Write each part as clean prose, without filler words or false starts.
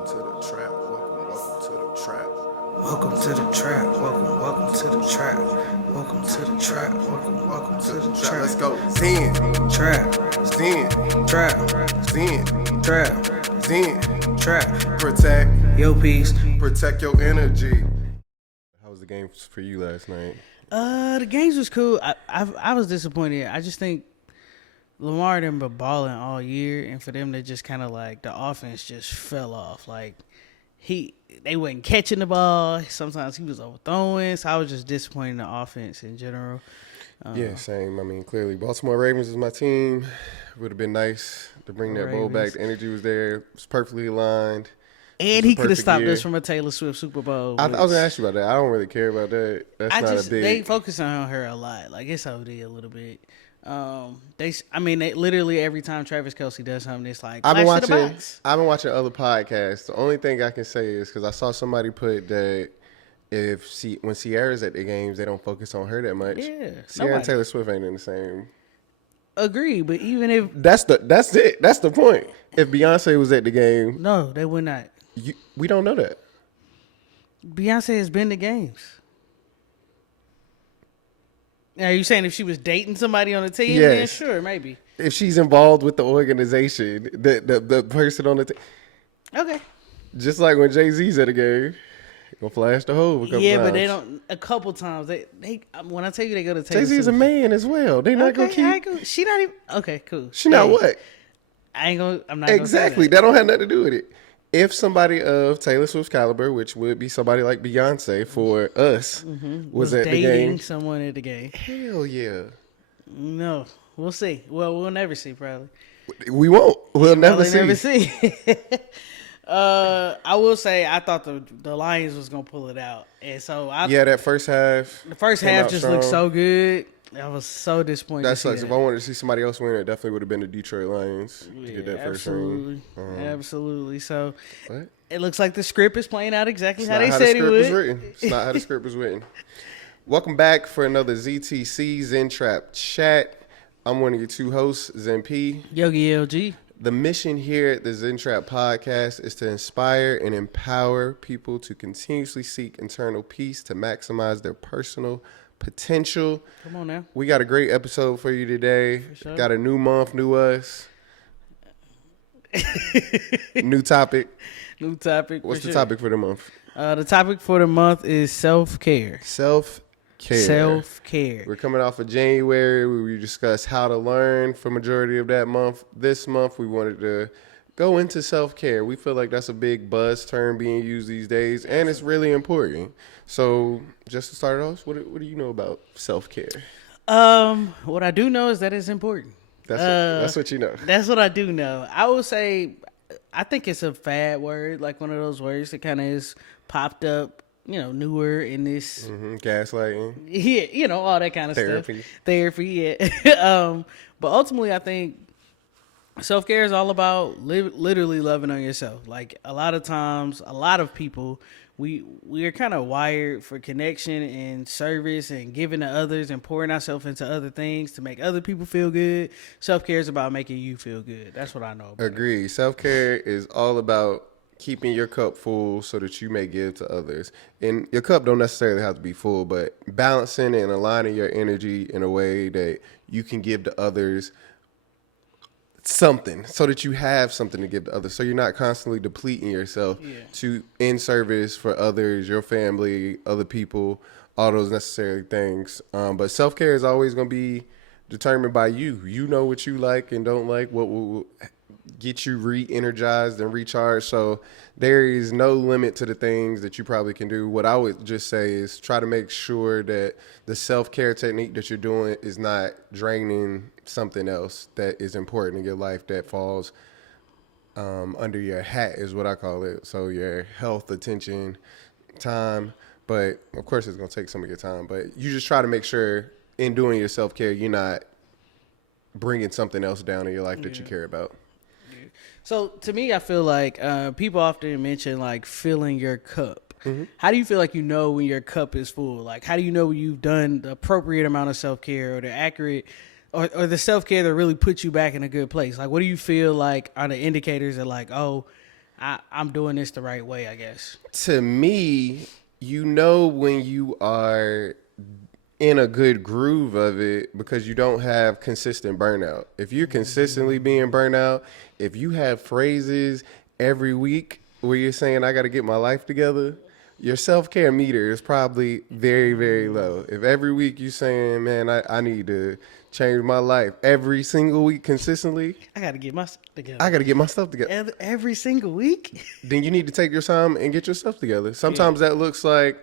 Welcome to the trap. Welcome to the trap. Welcome to the trap. Welcome to the trap. Welcome to the trap. Welcome to the trap. Let's go. Zen. Trap. Zen. Trap. Zen. Trap. Zen. Trap. Protect. Yo, peace. Protect your energy. How was the game for you last night? The games was cool. I was disappointed. I just think Lamar and them been balling all year, and for them to just kind of like the offense just fell off. Like they wasn't catching the ball. Sometimes he was overthrowing. So I was just disappointed in the offense in general. Yeah, same. I mean, clearly, Baltimore Ravens is my team. Would have been nice to bring that bowl back. The energy was there. It was perfectly aligned. And he could have stopped us from a Taylor Swift Super Bowl. I was going to ask you about that. I don't really care about that. That's not a big... They focus on her a lot. Like, it's OD a little bit. They literally every time Travis Kelce does something, it's like, I've been watching other podcasts. The only thing I can say is because I saw somebody put that when Ciara's at the games, they don't focus on her that much. Yeah, Ciara and Taylor Swift ain't in the same. Agree, but even if that's it. That's the point. If Beyonce was at the game, no, they would not. We don't know that. Beyonce has been to games. Now, are you saying if she was dating somebody on the team? Yes. Then sure, maybe. If she's involved with the organization, the person on the team. Okay. Just like when Jay-Z's at a game, gonna flash the hole a couple times. But they don't. A couple times they when I tell you they go to Taylor Jay-Z's a man as well. They not gonna keep. She not even. Okay, cool. She not what? I'm not exactly. That don't have nothing to do with it. If somebody of Taylor Swift's caliber, which would be somebody like Beyonce for us, was at the game, someone at the game, hell yeah. No, we'll see. Well, we'll never see. Probably we won't. We'll never see. I will say I thought the Lions was gonna pull it out, and so that first half. The first half just looked so good. I was so disappointed. That sucks. If I wanted to see somebody else win, it definitely would have been the Detroit Lions to get that first ring. Absolutely. So what? It looks like the script is playing out exactly how they said it would. It's not how the script was written. Welcome back for another ZTC Zen Trap Chat. I'm one of your two hosts, Zen P. Yogi LG. The mission here at the Zen Trap Podcast is to inspire and empower people to continuously seek internal peace to maximize their personal potential. Come on now. We got a great episode for you today. Sure. Got a new month, new us. New topic. New topic. What's the topic for the month? The topic for the month is self-care. Self-care. We're coming off of January where we discussed how to learn for majority of that month. This month we wanted to go into self-care. We feel like that's a big buzz term being used these days, and it's really important. So just to start off, what do you know about self-care? What I do know is that it's important. That's what you know. That's what I do know. I would say I think it's a fad word, like one of those words that kind of is popped up, newer in this. Gaslighting. Yeah, all that kind of stuff. Therapy, yeah. But ultimately, I think self-care is all about literally loving on yourself. Like a lot of times, a lot of people, we are kind of wired for connection and service and giving to others and pouring ourselves into other things to make other people feel good. Self-care is about making you feel good. That's what I know about. Agree. Self-care is all about keeping your cup full so that you may give to others. And your cup don't necessarily have to be full, but balancing and aligning your energy in a way that you can give to others something so that you have something to give to others, so you're not constantly depleting yourself to in service for others, your family, other people, all those necessary things. But self-care is always going to be determined by you. You know what you like and don't like, what will get you re-energized and recharged. So there is no limit to the things that you probably can do. What I would just say is try to make sure that the self-care technique that you're doing is not draining something else that is important in your life that falls under your hat, is what I call it. So your health, attention, time. But of course it's going to take some of your time. But you just try to make sure in doing your self-care, you're not bringing something else down in your life that you care about. So to me, I feel like people often mention like filling your cup. How do you feel like you know when your cup is full? Like, how do you know when you've done the appropriate amount of self-care or the accurate or the self-care that really puts you back in a good place? Like, what do you feel like are the indicators that like, oh, I'm doing this the right way, I guess. To me, you know when you are in a good groove of it because you don't have consistent burnout. If you're consistently being burnt out, if you have phrases every week where you're saying, I got to get my life together, your self-care meter is probably very, very low. If every week you're saying, man, I need to change my life every single week consistently, I got to get my stuff together. I got to get my stuff together. Every single week? Then you need to take your time and get your stuff together. Sometimes that looks like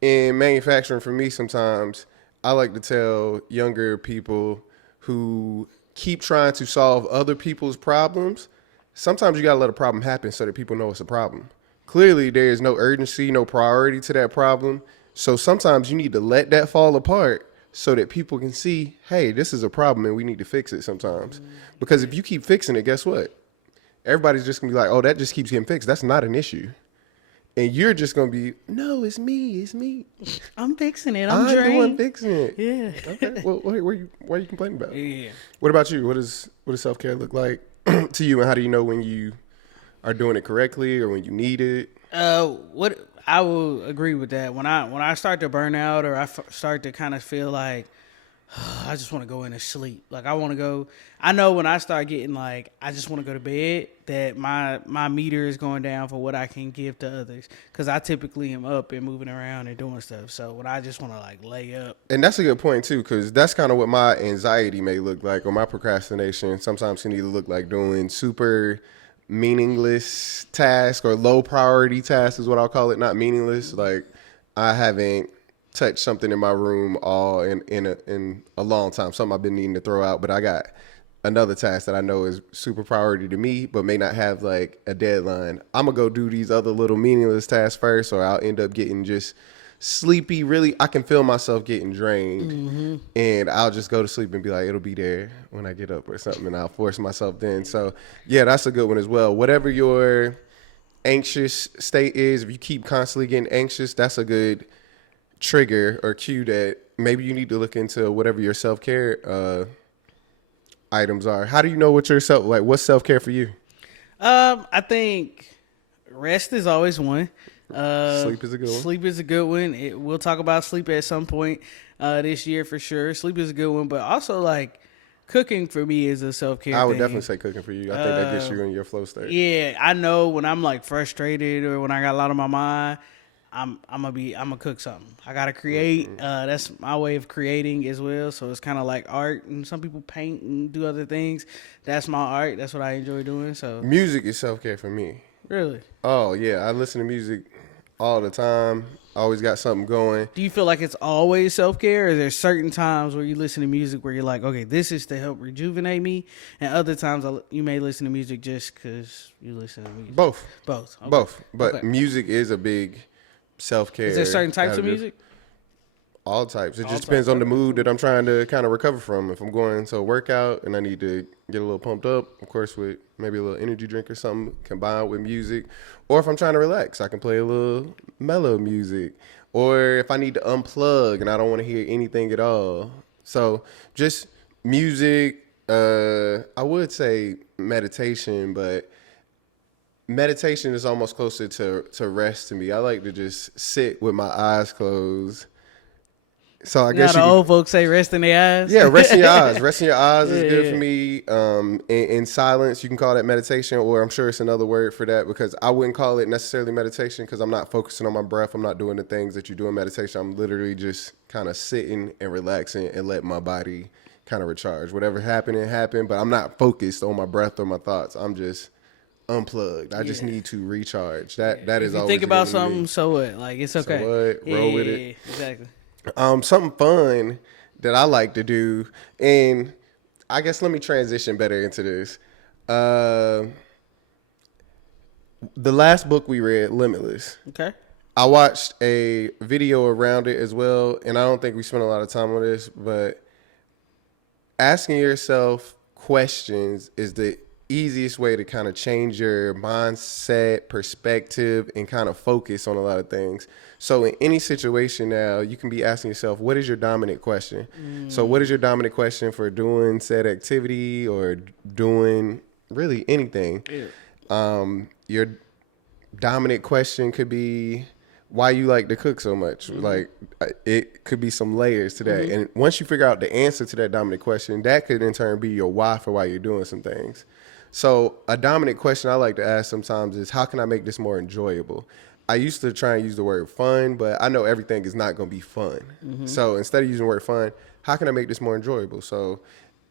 in manufacturing for me, sometimes I like to tell younger people who keep trying to solve other people's problems, sometimes you got to let a problem happen so that people know it's a problem. Clearly, there is no urgency, no priority to that problem. So sometimes you need to let that fall apart so that people can see, hey, this is a problem and we need to fix it sometimes. Because if you keep fixing it, guess what? Everybody's just going to be like, oh, that just keeps getting fixed. That's not an issue. And you're just going to be, no, it's me. I'm fixing it. I'm drained. the one fixing it. Yeah. Okay. Well, why are you complaining about? Yeah. What about you? What does self-care look like to you, and how do you know when you are doing it correctly or when you need it? What I will agree with that. When I start to burn out or I start to kind of feel like I just want to go in and sleep. Like I want to go. I know when I start getting like I just want to go to bed that my meter is going down for what I can give to others because I typically am up and moving around and doing stuff. So when I just want to like lay up. And that's a good point too, because that's kind of what my anxiety may look like, or my procrastination. Sometimes can either look like doing super meaningless tasks or low priority tasks is what I'll call it. Not meaningless. Like I haven't touched something in my room all in a long time. Something I've been needing to throw out, but I got another task that I know is super priority to me, but may not have like a deadline. I'm gonna go do these other little meaningless tasks first, or I'll end up getting just sleepy. Really, I can feel myself getting drained, and I'll just go to sleep and be like, it'll be there when I get up or something, and I'll force myself then. So yeah, that's a good one as well. Whatever your anxious state is, if you keep constantly getting anxious, that's a good trigger or cue that maybe you need to look into whatever your self-care items are. How do you know what's self-care for you? I think rest is always one. Sleep is a good one. Sleep is a good one. We'll talk about sleep at some point this year for sure. Sleep is a good one, but also like cooking for me is a self-care thing. I would definitely say cooking for you. I think that gets you in your flow state. Yeah, I know when I'm like frustrated or when I got a lot on my mind, I'm gonna cook something. I gotta create. That's my way of creating as well. So it's kind of like art, and some people paint and do other things. That's my art. That's what I enjoy doing. So music is self-care for me. Really? Oh yeah, I listen to music all the time. I always got something going. Do you feel like it's always self-care, or is there certain times where you listen to music where you're like, okay, this is to help rejuvenate me, and other times you may listen to music just because you listen to music? Both. Okay. Both. But music is a big self-care. Is there certain types of music? All types. It just depends on the mood that I'm trying to kind of recover from. If I'm going to a workout and I need to get a little pumped up, of course, with maybe a little energy drink or something combined with music. Or if I'm trying to relax, I can play a little mellow music. Or if I need to unplug and I don't want to hear anything at all. So just music. I would say meditation, but meditation is almost closer to rest to me. I like to just sit with my eyes closed. So I guess the old folks say rest in their eyes. Yeah, rest in your eyes. Rest in your eyes is good for me. In silence, you can call that meditation, or I'm sure it's another word for that, because I wouldn't call it necessarily meditation because I'm not focusing on my breath. I'm not doing the things that you do in meditation. I'm literally just kind of sitting and relaxing and letting my body kind of recharge. Whatever happened, but I'm not focused on my breath or my thoughts. I'm just unplugged. I just need to recharge. That is always. Think about something, so what? Like it's okay. So what? Roll with it. Exactly. Something fun that I like to do, and I guess let me transition better into this. The last book we read, Limitless. Okay. I watched a video around it as well, and I don't think we spent a lot of time on this, but asking yourself questions is the easiest way to kind of change your mindset, perspective, and kind of focus on a lot of things. So in any situation now, you can be asking yourself, what is your dominant question? So what is your dominant question for doing said activity or doing really anything? Your dominant question could be why you like to cook so much. Like it could be some layers to that. And once you figure out the answer to that dominant question, that could in turn be your why for why you're doing some things. So a dominant question I like to ask sometimes is, how can I make this more enjoyable? I used to try and use the word fun, but I know everything is not going to be fun. So instead of using the word fun, how can I make this more enjoyable? So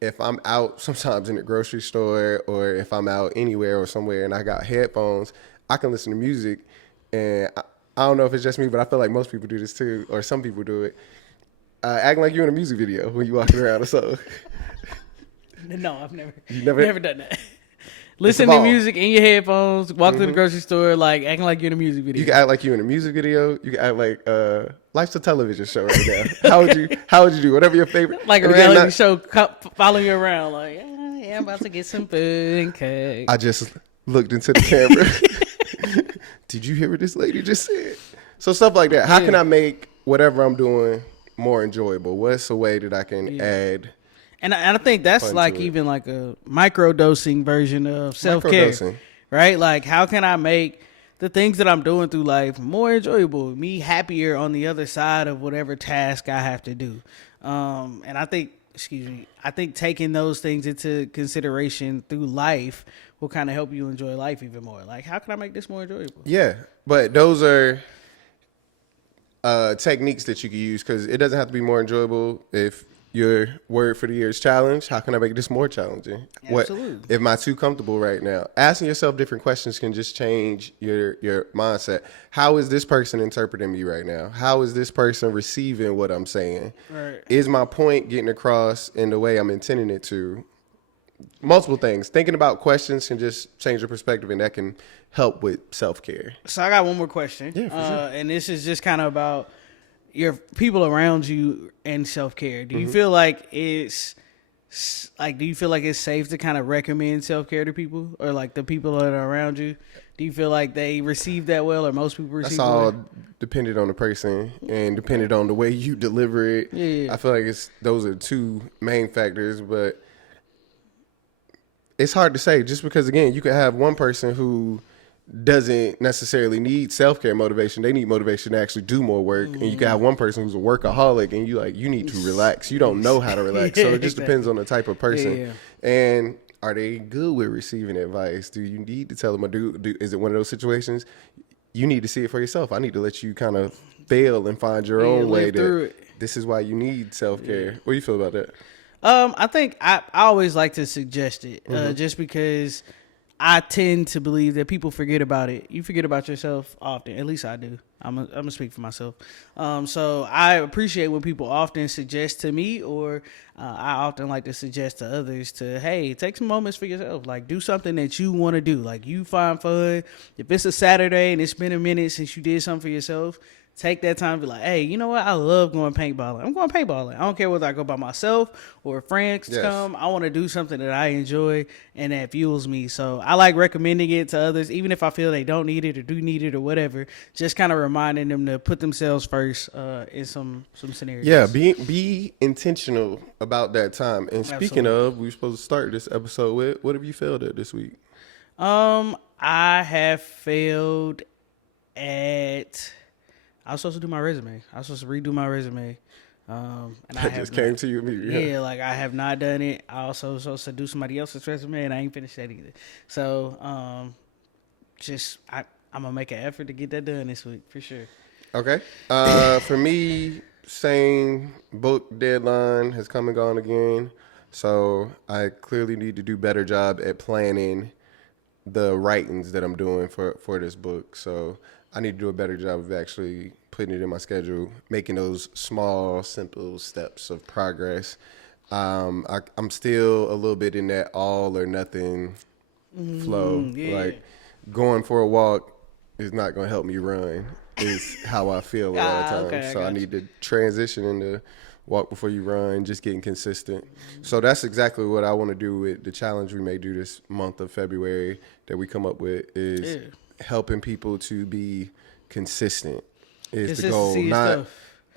if I'm out sometimes in the grocery store, or if I'm out anywhere or somewhere and I got headphones, I can listen to music. And I don't know if it's just me, but I feel like most people do this too, or some people do it. Acting like you're in a music video when you're walking around or so. No, I've never done that. Listen to music in your headphones, walk to the grocery store, like acting like you're in a music video. You can act like you're in a music video. You can act like life's a television show right now. How would you do? Whatever your favorite. Like a reality show following you around, like, yeah, I'm about to get some food and cake. I just looked into the camera. Did you hear what this lady just said? So stuff like that. How can I make whatever I'm doing more enjoyable? What's a way that I can add? And I think that's like even like a micro-dosing version of self-care, right? Like, how can I make the things that I'm doing through life more enjoyable, me happier on the other side of whatever task I have to do? And I think taking those things into consideration through life will kind of help you enjoy life even more. Like, how can I make this more enjoyable? Yeah, but those are techniques that you can use, because it doesn't have to be more enjoyable. If your word for the year is challenge, how can I make this more challenging? Absolutely. What am I too comfortable right now? Asking yourself different questions can just change your mindset. How is this person interpreting me right now? How is this person receiving what I'm saying? Right. Is my point getting across in the way I'm intending it to? Multiple things. Thinking about questions can just change your perspective, and that can help with self-care. So I got one more question. Yeah, for sure. And this is just kind of about your people around you and self-care. Do you feel like do you feel like it's safe to kind of recommend self-care to people, or like the people that are around you? Do you feel like they receive that well, or most people receive it well? That's all dependent on the person and dependent on the way you deliver it. Yeah. I feel like those are two main factors, but it's hard to say, just because, again, you could have one person who doesn't necessarily need self-care motivation. They need motivation to actually do more work. And you can have one person who's a workaholic, and you need to relax. You don't know how to relax. So it just depends on the type of person. Yeah. And are they good with receiving advice? Do you need to tell them, is it one of those situations you need to see it for yourself? I need to let you kind of fail and find your own way this is why you need self-care. What do you feel about that? I think I always like to suggest it, just because I tend to believe that people forget about it. You forget about yourself often. At least I do. I'm gonna speak for myself. So I appreciate when people often suggest to me, or I often like to suggest to others to, hey, take some moments for yourself. Like, do something that you want to do. Like, you find fun. If it's a Saturday and it's been a minute since you did something for yourself, take that time to be like, hey, you know what? I love going paintballing. I'm going paintballing. I don't care whether I go by myself or if friends come. I want to do something that I enjoy and that fuels me. So I like recommending it to others, even if I feel they don't need it or do need it or whatever. Just kind of reminding them to put themselves first in some scenarios. Yeah, be intentional about that time. And speaking of, we were supposed to start this episode with, what have you failed at this week? I have failed at... I was supposed to do my resume. I was supposed to redo my resume. And I just came to you immediately. Yeah, like I have not done it. I also was supposed to do somebody else's resume, and I ain't finished that either. So, I'm gonna make an effort to get that done this week for sure. Okay. For me, same book deadline has come and gone again. So I clearly need to do better job at planning the writings that I'm doing for this book. So I need to do a better job of actually putting it in my schedule, making those small, simple steps of progress. I'm still a little bit in that all or nothing flow. Yeah. Like, going for a walk is not going to help me run, is how I feel a lot of times. Okay, so I need to transition into walk before you run, just getting consistent. So that's exactly what I want to do with the challenge we may do this month of February that we come up with, is helping people to be consistent is the goal.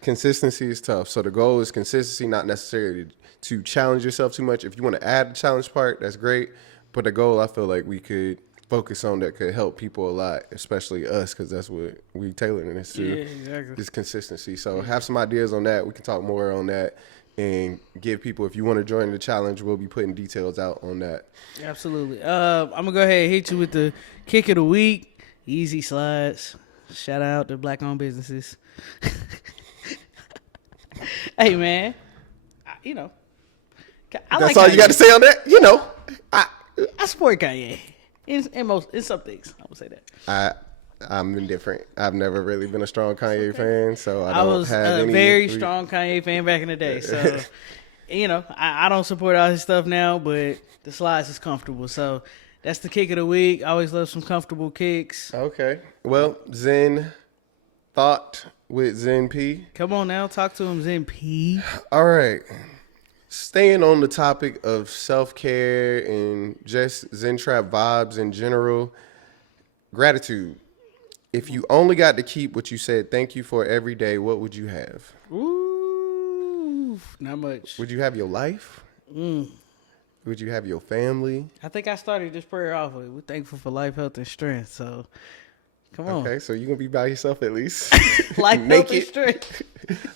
Consistency is tough. So the goal is consistency, not necessarily to challenge yourself too much. If you want to add the challenge part, that's great. But the goal, I feel like we could focus on that could help people a lot, especially us, because that's what we tailoring this to. Yeah, exactly. This consistency. So have some ideas on that. We can talk more on that and give people, if you want to join the challenge, we'll be putting details out on that. Absolutely. I'm going to go ahead and hit you with the kick of the week. Easy slides. Shout out to black-owned businesses. Hey, man. I That's like all Kanye. you got to say on that? I support Kanye. In some things, I would say that. I'm indifferent. I've never really been a strong Kanye fan, so I was have a any very strong Kanye fan back in the day. So, I don't support all his stuff now, but the slides is comfortable. So that's the kick of the week. I always love some comfortable kicks. Okay. Well, Zen Thought with Zen P. Come on now, talk to him, Zen P. All right. Staying on the topic of self-care and just Zen Trap vibes in general, gratitude. If you only got to keep what you said thank you for every day, what would you have? Ooh, not much. Would you have your life? Would you have your family? I think I started this prayer off with, we're thankful for life, health, and strength. So, come on. Okay, so you're going to be by yourself at least. Life, health, and strength.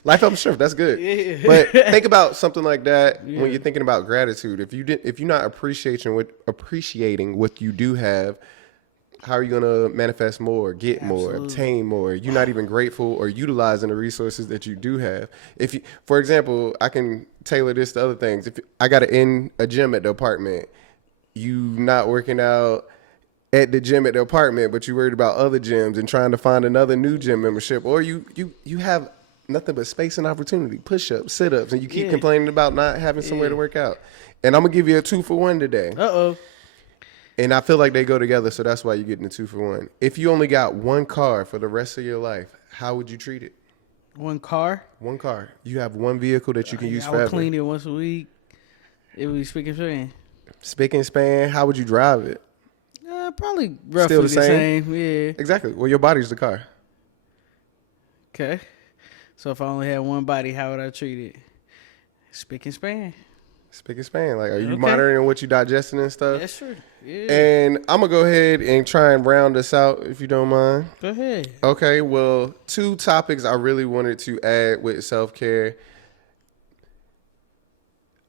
Life, health, and strength, that's good. Yeah. But think about something like that when you're thinking about gratitude. If you're not appreciating what you do have, how are you going to manifest more, get more, obtain more? You're not even grateful or utilizing the resources that you do have. For example, I can tailor this to other things. If I got to end a gym at the apartment, you not working out at the gym at the apartment, but you worried about other gyms and trying to find another new gym membership, or you have nothing but space and opportunity, push-ups, sit-ups, and you keep complaining about not having somewhere to work out. And I'm going to give you a 2-for-1 today. Uh-oh. And I feel like they go together, so that's why you're getting a 2-for-1. If you only got one car for the rest of your life, how would you treat it? One car? One car. You have one vehicle that you can use I would forever. clean it once a week. It would be spick and span. Spick and span. How would you drive it? Probably roughly Still the the same. Yeah. Exactly. Well, your body's the car. Okay. So if I only had one body, how would I treat it? Spick and span. Spick and span. Like, are you monitoring what you digesting and stuff? That's true. Yeah. And I'm going to go ahead and try and round this out, if you don't mind. Go ahead. Okay, well, 2 topics I really wanted to add with self-care.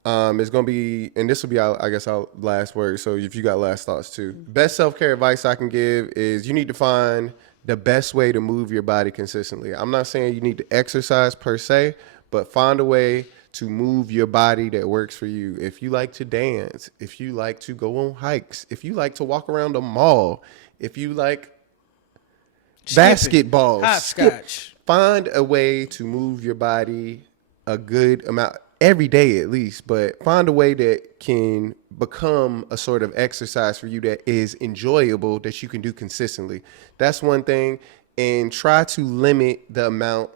It's going to be, and this will be, I guess, our last word. So if you got last thoughts too. Best self-care advice I can give is you need to find the best way to move your body consistently. I'm not saying you need to exercise per se, but find a way to move your body that works for you. If you like to dance, if you like to go on hikes, if you like to walk around the mall, if you like basketball, hopscotch, find a way to move your body a good amount every day at least, but find a way that can become a sort of exercise for you that is enjoyable, that you can do consistently. That's one thing. And try to limit the amount,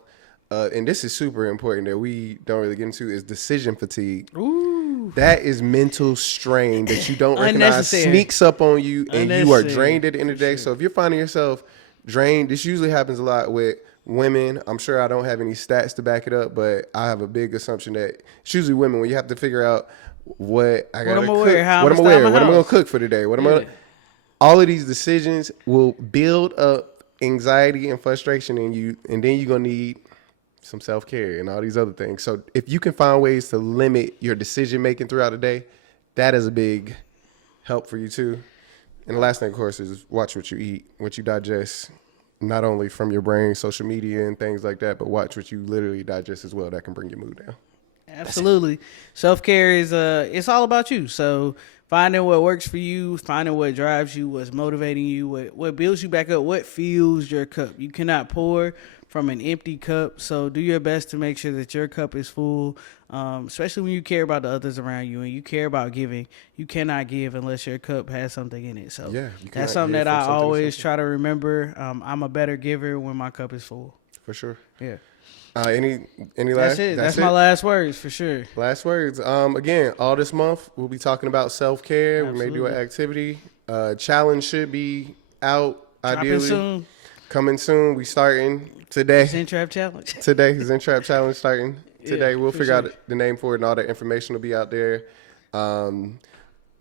and this is super important that we don't really get into, is decision fatigue. Ooh. That is mental strain that you don't recognize, sneaks up on you, and you are drained at the end of the day. So if you're finding yourself drained, this usually happens a lot with women. I'm sure I don't have any stats to back it up, but I have a big assumption that it's usually women when you have to figure out what I gotta cook, what I'm gonna wear, what I'm gonna cook for the day, all of these decisions will build up anxiety and frustration in you, and then you're gonna need some self-care and all these other things. So if you can find ways to limit your decision making throughout the day, that is a big help for you too. And the last thing, of course, is watch what you eat, what you digest. Not only from your brain, social media and things like that, but watch what you literally digest as well. That can bring your mood down. Absolutely. Self-care is it's all about you. So finding what works for you, finding what drives you, what's motivating you, what builds you back up, what fills your cup. You cannot pour from an empty cup. So do your best to make sure that your cup is full, especially when you care about the others around you and you care about giving. You cannot give unless your cup has something in it. So that's something that I always try to remember. I'm a better giver when my cup is full. For sure. Yeah. Any last? That's it. That's my last words for sure. Last words. Again, all this month we'll be talking about self-care. Absolutely. We may do an activity. Challenge should be out ideally. Coming soon. We starting today. Zen Trap Challenge. Today, Zen Trap Challenge starting today. We'll figure out the name for it, and all that information will be out there.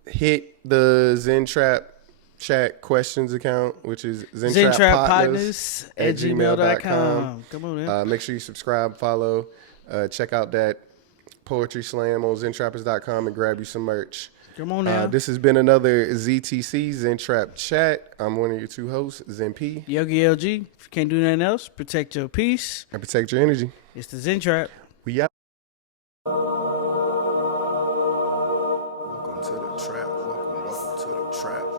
Hit the Zen Trap chat questions account, which is Zen Trap Partners at gmail.com. Come on, man. Make sure you subscribe, follow, check out that poetry slam on zentrappers.com and grab you some merch. Come on now. This has been another ZTC, Zen Trap Chat. I'm one of your two hosts, Zen P. Yogi LG. If you can't do nothing else, protect your peace. And protect your energy. It's the Zen Trap. We out.